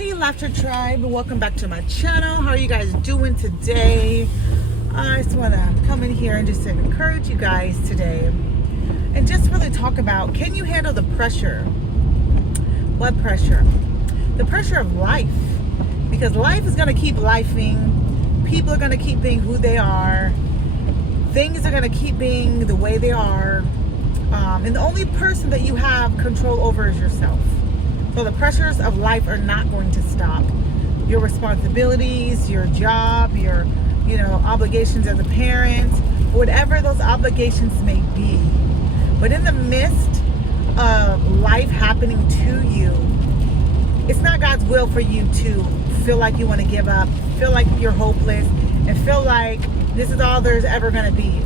Hey Laughter Tribe, welcome back to my channel. How are you guys doing today? I just want to come in here and just encourage you guys today and just really talk about, can you handle the pressure? What pressure? The pressure of life. Because life is going to keep lifing. People are going to keep being who they are. Things are going to keep being the way they are. And the only person that you have control over is yourself. So the pressures of life are not going to stop. Your responsibilities, your job, your obligations as a parent, whatever those obligations may be. But in the midst of life happening to you, it's not God's will for you to feel like you want to give up, feel like you're hopeless, and feel like this is all there's ever going to be.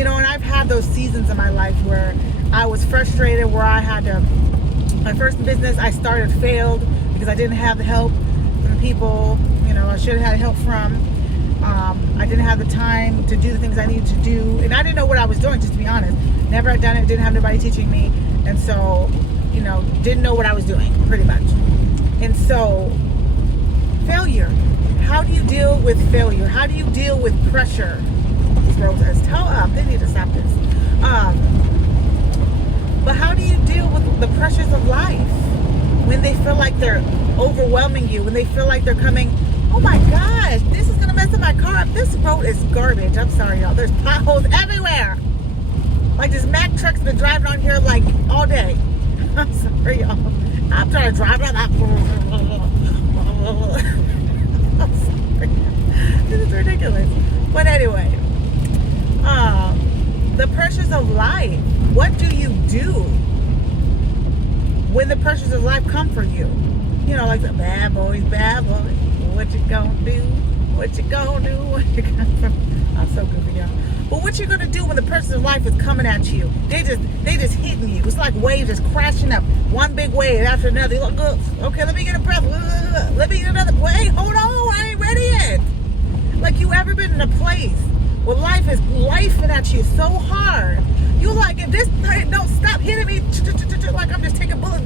And I've had those seasons in my life where I was frustrated, where I had to, my first business I started failed because I didn't have the help from the people, I should have had help from. I didn't have the time to do the things I needed to do. And I didn't know what I was doing, just to be honest. Never had done it, didn't have nobody teaching me. And so, didn't know what I was doing, pretty much. And so, failure. How do you deal with failure? How do you deal with pressure? These roses. They need to stop this. But how do you deal with the pressures of life when they feel like they're overwhelming you, when they feel like they're coming, oh my gosh, this is going to mess up my car up. This road is garbage. I'm sorry, y'all. There's potholes everywhere. Like this Mack truck's been driving on here like all day. I'm sorry, y'all. I'm trying to drive it. I'm sorry. This is ridiculous. But anyway, the pressures of life. What do you do when the pressures of life come for you? Like the bad boys. What you gonna do? What you gonna do? I'm so goofy, y'all. But what you gonna do when the pressures of life is coming at you? They just hitting you. It's like waves just crashing up. One big wave after another. You look, okay, let me get a breath. Let me get another. Wait, hold on, I ain't ready yet. Like, you ever been in a place where life is lifing at you so hard? You like, if this thing don't stop hitting me, like I'm just taking bullets,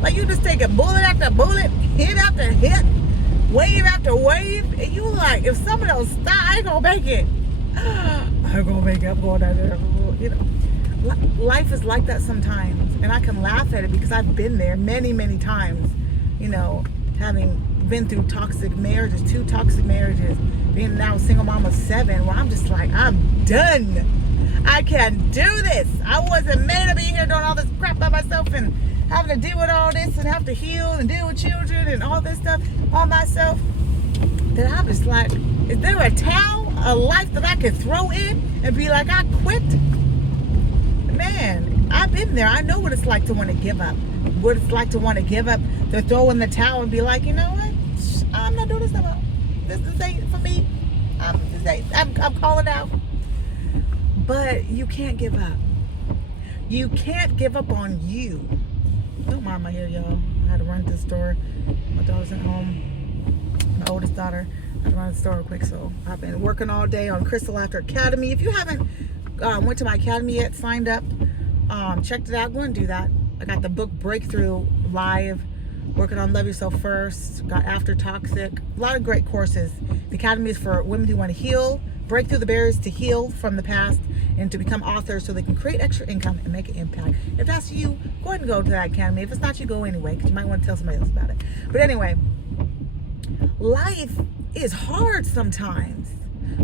like you just taking bullet after bullet, hit after hit, wave after wave, and you like, if somebody don't stop, I ain't gonna make it. I'm gonna make it. I'm going down there. Life is like that sometimes, and I can laugh at it because I've been there many, many times. Having been through toxic marriages, 2 toxic marriages, being now a single mom of 7, where I'm just like, I'm done. I can't do this. I wasn't made to be here doing all this crap by myself and having to deal with all this and have to heal and deal with children and all this stuff all myself. Then I'm just like, is there a towel, a life that I could throw in and be like, I quit? Man, I've been there. I know what it's like to want to give up. What it's like to want to give up, to throw in the towel and be like, you know what? I'm not doing this no more. This ain't for me. I'm calling out. But you can't give up. You can't give up on you. Don't mind my hair, y'all. I had to run to the store. My daughter's at home. My oldest daughter. I had to run to the store real quick. So I've been working all day on Krystle After Academy. If you haven't went to my academy yet, signed up, checked it out, go and do that. I got the book Breakthrough live, working on Love Yourself First, got After Toxic, a lot of great courses. The academy is for women who want to heal, break through the barriers to heal from the past, and to become authors so they can create extra income and make an impact. If that's you, go ahead and go to that academy. If it's not you, go anyway, because you might want to tell somebody else about it. But anyway, life is hard sometimes.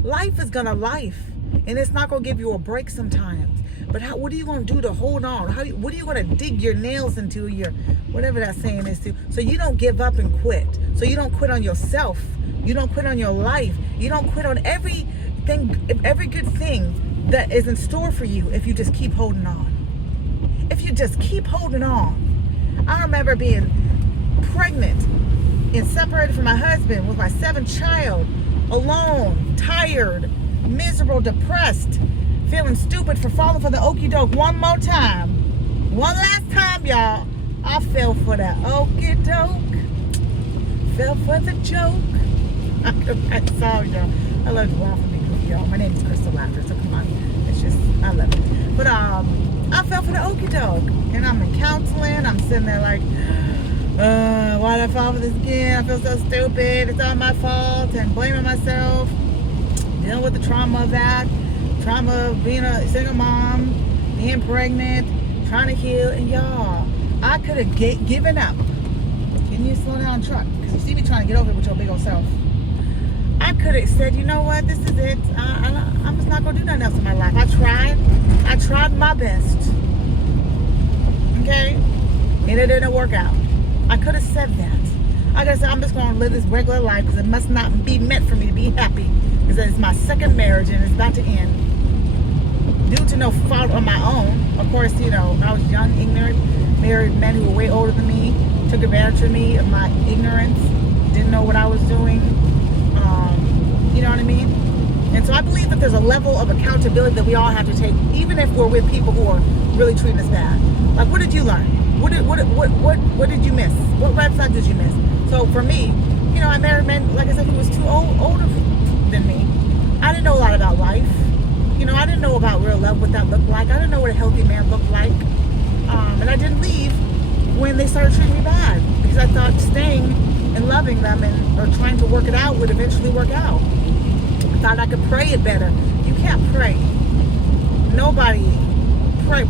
Life is gonna life, and it's not gonna give you a break sometimes. But what are you going to do to hold on? What are you going to dig your nails into, your whatever that saying is, to, so you don't give up and quit? So you don't quit on yourself. You don't quit on your life. You don't quit on everything, every good thing that is in store for you if you just keep holding on. If you just keep holding on. I remember being pregnant and separated from my husband with my 7th child, alone, tired, miserable, depressed, feeling stupid for falling for the okie doke one more time. One last time, y'all. I fell for that okie doke. Fell for the joke. I saw y'all. I love you all for me, y'all. My name is Krystle Laughter, so come on. It's just, I love it. But I fell for the okie doke. And I'm in counseling. I'm sitting there like, Why did I fall for this again? I feel so stupid. It's all my fault. And blaming myself. Dealing with the trauma of that. Trauma of being a single mom. Being pregnant. Trying to heal. And y'all, I could have given up. Can you slow down, truck? Because you see me trying to get over it with your big old self. I could have said, you know what? This is it. I'm just not going to do nothing else in my life. I tried my best. Okay? And it didn't work out. I could have said that. I could have said, I'm just going to live this regular life because it must not be meant for me to be happy. Because it's my second marriage and it's about to end. Due to no fault of my own. Of course, you know, I was young, ignorant, married men who were way older than me, took advantage of me, of my ignorance, didn't know what I was doing. You know what I mean? And so I believe that there's a level of accountability that we all have to take, even if we're with people who are really treating us bad. Like, what did you learn? What did you miss? What red flag did you miss? So for me, you know, I married men, like I said, who was too older than me. I didn't know a lot about life. You know, I didn't know about real love, what that looked like. I didn't know what a healthy man looked like. And I didn't leave when they started treating me bad because I thought staying and loving them or trying to work it out would eventually work out. I thought I could pray it better. You can't pray.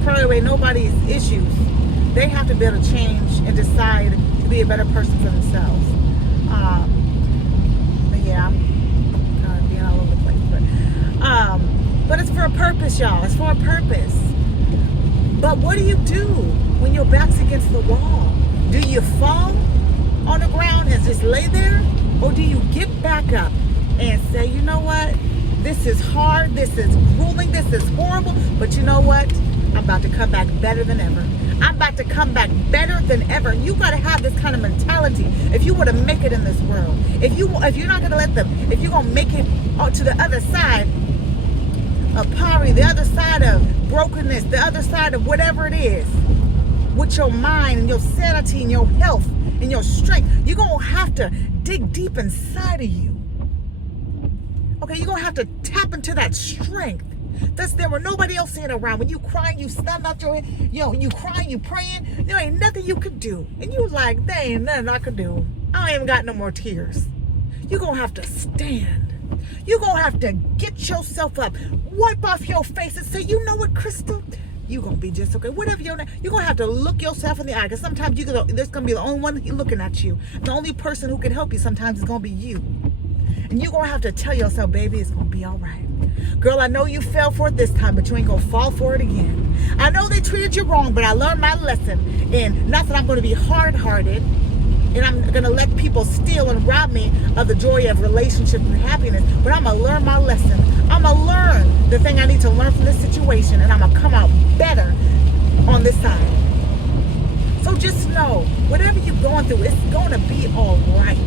Pray away nobody's issues. They have to be able to change and decide to be a better person for themselves. But yeah, I'm kind of being all over the place. But it's for a purpose, y'all. It's for a purpose. But what do you do when your back's against the wall? Do you fall on the ground and just lay there? Or do you get back up and say, you know what? This is hard. This is grueling. This is horrible. But you know what? I'm about to come back better than ever. I'm about to come back better than ever. You got to have this kind of mentality if you want to make it in this world. If you're not going to let them, if you're going to make it to the other side of poverty, the other side of brokenness, the other side of whatever it is, with your mind and your sanity and your health and your strength, you're going to have to dig deep inside of you. Okay, you're going to have to tap into that strength. There were nobody else saying around. When you crying, you snap out your head, you crying, you praying, there ain't nothing you could do. And you like, there ain't nothing I could do. I ain't even got no more tears. You're going to have to stand. You're going to have to get yourself up, wipe off your face and say, you know what, Krystle? You're going to be just okay. Whatever you're going to have to look yourself in the eye. Because sometimes there's going to be the only one looking at you. The only person who can help you sometimes is going to be you. And you're going to have to tell yourself, baby, it's going to be all right. Girl, I know you fell for it this time, but you ain't going to fall for it again. I know they treated you wrong, but I learned my lesson. And not that I'm going to be hard-hearted and I'm going to let people steal and rob me of the joy of relationships and happiness, but I'm going to learn my lesson. I'm going to learn the thing I need to learn from this situation, and I'm going to come out better on this side. So just know, whatever you're going through, it's going to be all right.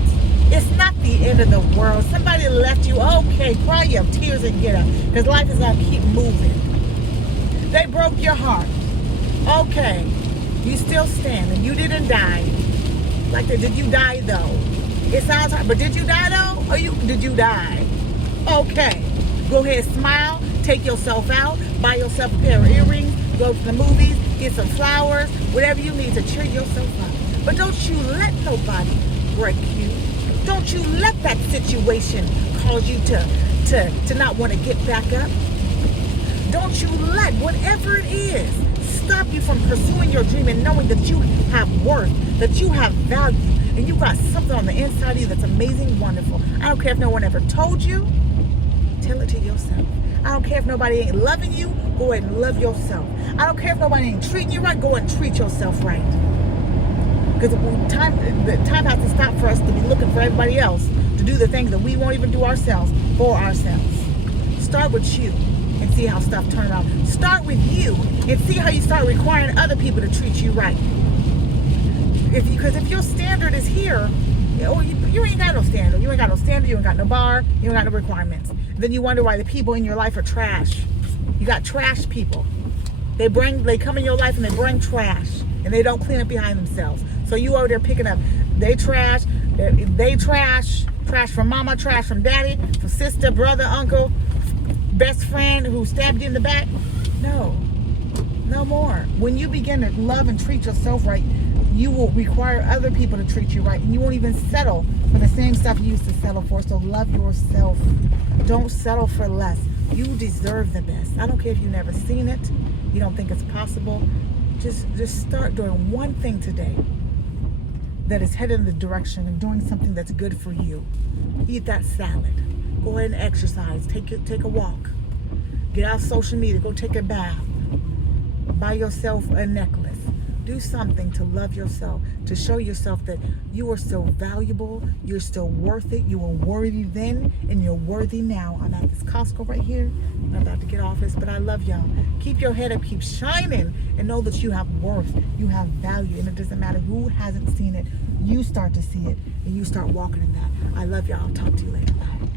It's not the end of the world. Somebody left you, okay, cry your tears and get up, because life is going to keep moving. They broke your heart. Okay, you still standing. You didn't die. Like that, did you die though? It sounds hard, but did you die though? Or did you die? Okay, go ahead, smile, take yourself out, buy yourself a pair of earrings, go to the movies, get some flowers, whatever you need to cheer yourself up. But don't you let nobody break you. Don't you let that situation cause you to not want to get back up. Don't you let whatever it is stop you from pursuing your dream and knowing that you have worth, that you have value, and you got something on the inside of you that's amazing, wonderful. I don't care if no one ever told you, tell it to yourself. I don't care if nobody ain't loving you, go ahead and love yourself. I don't care if nobody ain't treating you right, go ahead and treat yourself right. Because the time has to stop for us to be looking for everybody else to do the things that we won't even do ourselves for ourselves. Start with you and see how stuff turns out. Start with you and see how you start requiring other people to treat you right. Because if your standard is here, you ain't got no standard. You ain't got no standard. You ain't got no bar. You ain't got no requirements. Then you wonder why the people in your life are trash. You got trash people. They come in your life and they bring trash, and they don't clean up behind themselves. So you over there picking up, they trash from mama, trash from daddy, from sister, brother, uncle, best friend who stabbed you in the back. No, No more. When you begin to love and treat yourself right, you will require other people to treat you right, and you won't even settle for the same stuff you used to settle for. So love yourself. Don't settle for less. You deserve the best. I don't care if you've never seen it, you don't think it's possible. Just start doing one thing today that is headed in the direction of doing something that's good for you. Eat that salad. Go ahead and exercise. Take a walk. Get out of social media. Go take a bath. Buy yourself a necklace. Do something to love yourself, to show yourself that you are still valuable, you're still worth it, you were worthy then, and you're worthy now. I'm at this Costco right here. I'm about to get off this, but I love y'all. Keep your head up, keep shining, and know that you have worth, you have value, and it doesn't matter who hasn't seen it. You start to see it, and you start walking in that. I love y'all. I'll talk to you later. Bye.